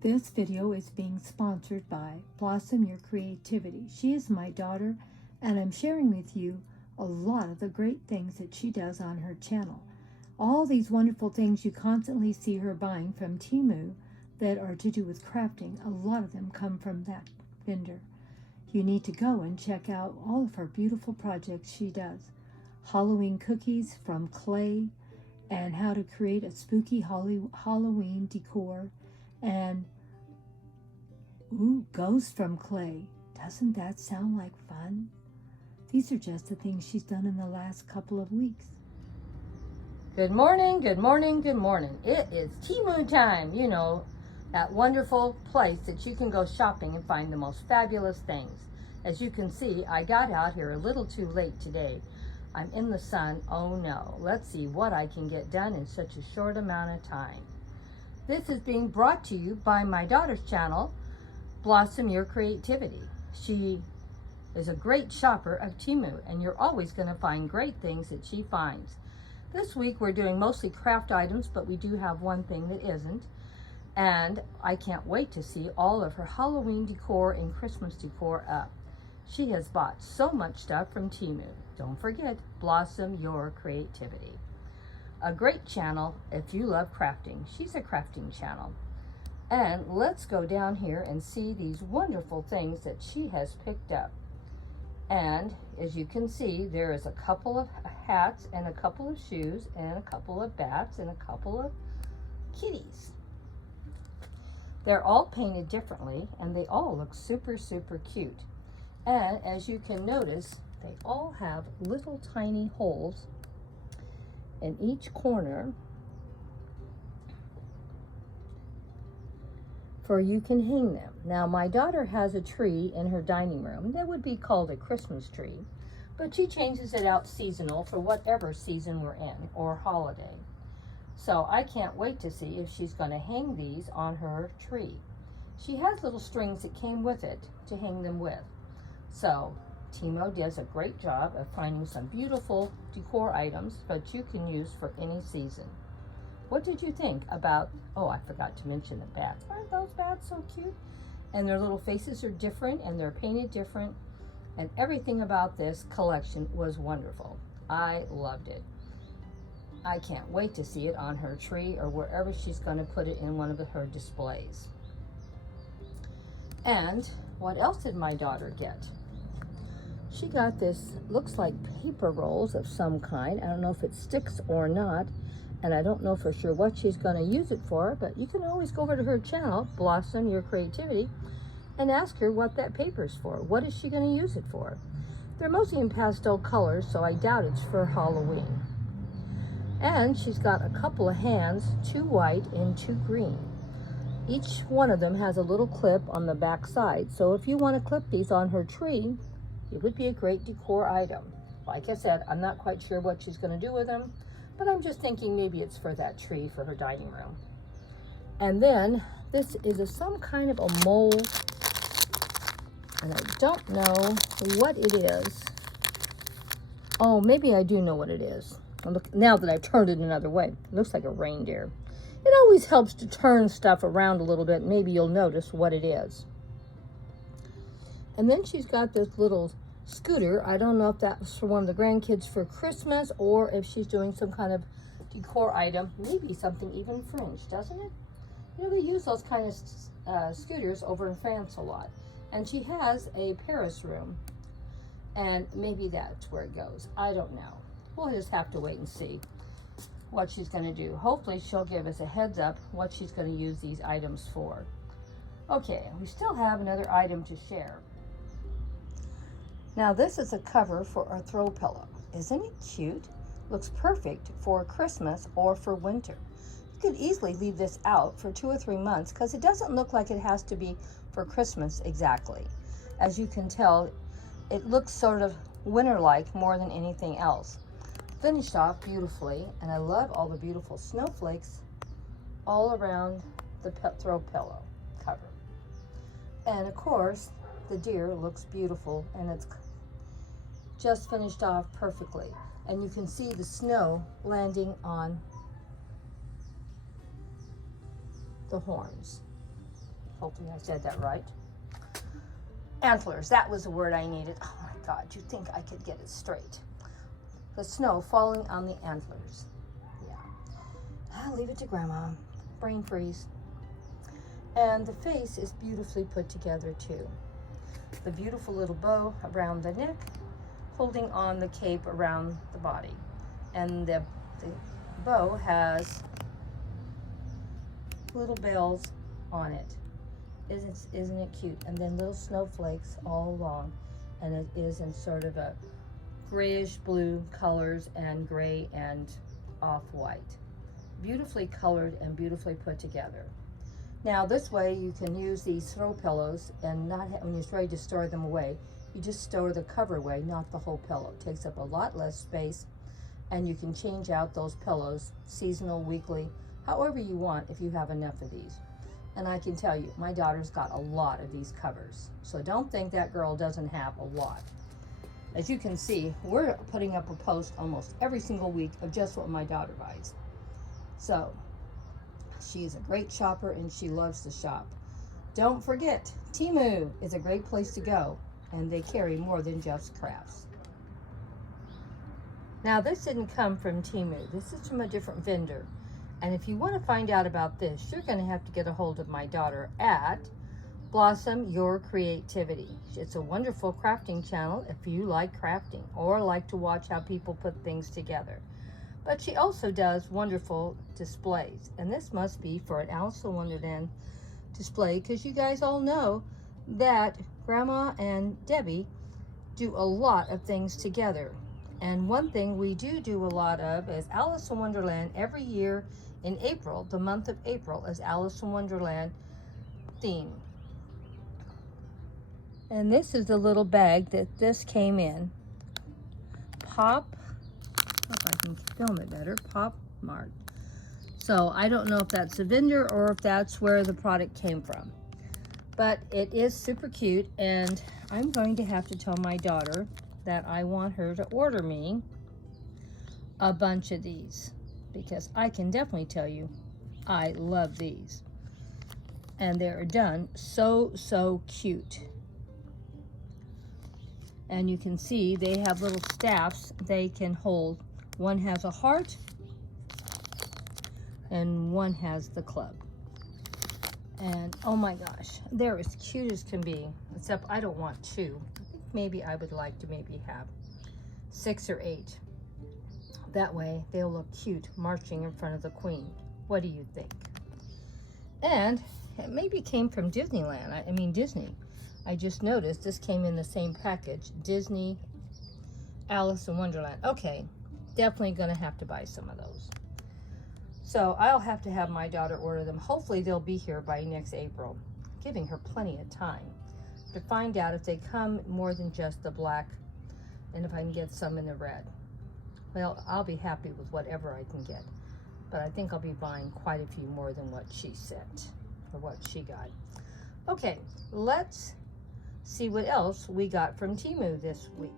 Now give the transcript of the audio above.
This video is being sponsored by Blossom Your Creativity. She is my daughter, and I'm sharing with you a lot of the great things that she does on her channel. All these wonderful things you constantly see her buying from Temu that are to do with crafting, a lot of them come from that vendor. You need to go and check out all of her beautiful projects she does. Halloween cookies from clay, and how to create a spooky Halloween decor, and ghosts from clay. Doesn't that sound like fun? These are just the things she's done in the last couple of weeks. Good morning, good morning, good morning. It is Temu Time. You know, that wonderful place that you can go shopping and find the most fabulous things. As you can see, I got out here a little too late today. I'm in the sun. Oh no. Let's see what I can get done in such a short amount of time. This is being brought to you by my daughter's channel, Blossom Your Creativity. She is a great shopper of Temu, and you're always going to find great things that she finds. This week we're doing mostly craft items, but we do have one thing that isn't. And I can't wait to see all of her Halloween decor and Christmas decor up. She has bought so much stuff from Temu. Don't forget, Blossom Your Creativity. A great channel if you love crafting. She's a crafting channel. And let's go down here and see these wonderful things that she has picked up. And as you can see, there is a couple of hats and a couple of shoes and a couple of bats and a couple of kitties. They're all painted differently, and they all look super, super cute. And as you can notice, they all have little tiny holes in each corner for you can hang them. Now, my daughter has a tree in her dining room that would be called a Christmas tree, but she changes it out seasonal for whatever season we're in or holiday. So I can't wait to see if she's going to hang these on her tree. She has little strings that came with it to hang them with. So Temu does a great job of finding some beautiful decor items that you can use for any season. What did you think about, oh, I forgot to mention the bats. Aren't those bats so cute? And their little faces are different, and they're painted different. And everything about this collection was wonderful. I loved it. I can't wait to see it on her tree or wherever she's going to put it in one of her displays. And what else did my daughter get? She got this, looks like paper rolls of some kind. I don't know if it sticks or not, and I don't know for sure what she's going to use it for, but you can always go over to her channel, Blossom Your Creativity, and ask her what that paper's for. What is she going to use it for? They're mostly in pastel colors, so I doubt it's for Halloween. And she's got a couple of hands, 2 white and 2 green. Each one of them has a little clip on the back side, so if you want to clip these on her tree, it would be a great decor item. Like I said, I'm not quite sure what she's going to do with them, but I'm just thinking maybe it's for that tree for her dining room. And then this is some kind of a mold, and I don't know what it is. Oh, maybe I do know what it is. Look, now that I've turned it another way, it looks like a reindeer. It always helps to turn stuff around a little bit. Maybe you'll notice what it is. And then she's got this little scooter. I don't know if that was for one of the grandkids for Christmas or if she's doing some kind of decor item. Maybe something even French, doesn't it? You know, they use those kind of scooters over in France a lot. And she has a Paris room. And maybe that's where it goes. I don't know. We'll just have to wait and see what she's going to do. Hopefully she'll give us a heads up what she's going to use these items for. Okay, we still have another item to share. Now this is a cover for our throw pillow. Isn't it cute? Looks perfect for Christmas or for winter. You could easily leave this out for 2 or 3 months because it doesn't look like it has to be for Christmas exactly. As you can tell, it looks sort of winter-like more than anything else. Finished off beautifully, and I love all the beautiful snowflakes all around the throw pillow cover. And of course, the deer looks beautiful, and it's just finished off perfectly. And you can see the snow landing on the horns. Hopefully I said that right. Antlers, that was the word I needed. Oh my God, you'd think I could get it straight. The snow falling on the antlers. Yeah. I'll leave it to Grandma. Brain freeze. And the face is beautifully put together too. The beautiful little bow around the neck, holding on the cape around the body. And the bow has little bells on it. Isn't it cute? And then little snowflakes all along. And it is in sort of a grayish blue colors and gray and off-white. Beautifully colored and beautifully put together. Now this way you can use these throw pillows and not have, when you're ready to store them away, you just store the cover away, not the whole pillow. It takes up a lot less space, and you can change out those pillows seasonal, weekly, however you want if you have enough of these. And I can tell you, my daughter's got a lot of these covers. So don't think that girl doesn't have a lot. As you can see, we're putting up a post almost every single week of just what my daughter buys. So she's a great shopper and she loves to shop. Don't forget, Temu is a great place to go, and they carry more than just crafts. Now this didn't come from Temu. This is from a different vendor. And if you want to find out about this, you're going to have to get a hold of my daughter at Blossom Your Creativity. It's a wonderful crafting channel if you like crafting or like to watch how people put things together. But she also does wonderful displays. And this must be for an Alice in Wonderland display, because you guys all know that Grandma and Debbie do a lot of things together. And one thing we do a lot of is Alice in Wonderland every year in April. The month of April is Alice in Wonderland theme. And this is the little bag that this came in. Pop, if I can film it better, Pop Mart. So I don't know if that's a vendor or if that's where the product came from. But it is super cute, and I'm going to have to tell my daughter that I want her to order me a bunch of these, because I can definitely tell you I love these. And they're done so cute. And you can see they have little staffs they can hold. One has a heart and one has the club. And oh my gosh, they're as cute as can be, except I don't want two. I think maybe I would like to maybe have 6 or 8. That way they'll look cute marching in front of the Queen. What do you think? And it maybe came from Disneyland. I mean Disney. I just noticed this came in the same package. Disney, Alice in Wonderland. Okay, definitely gonna have to buy some of those. So I'll have to have my daughter order them. Hopefully they'll be here by next April, giving her plenty of time to find out if they come more than just the black, and if I can get some in the red. Well, I'll be happy with whatever I can get, but I think I'll be buying quite a few more than what she sent, or what she got. Okay, let's see what else we got from Temu this week.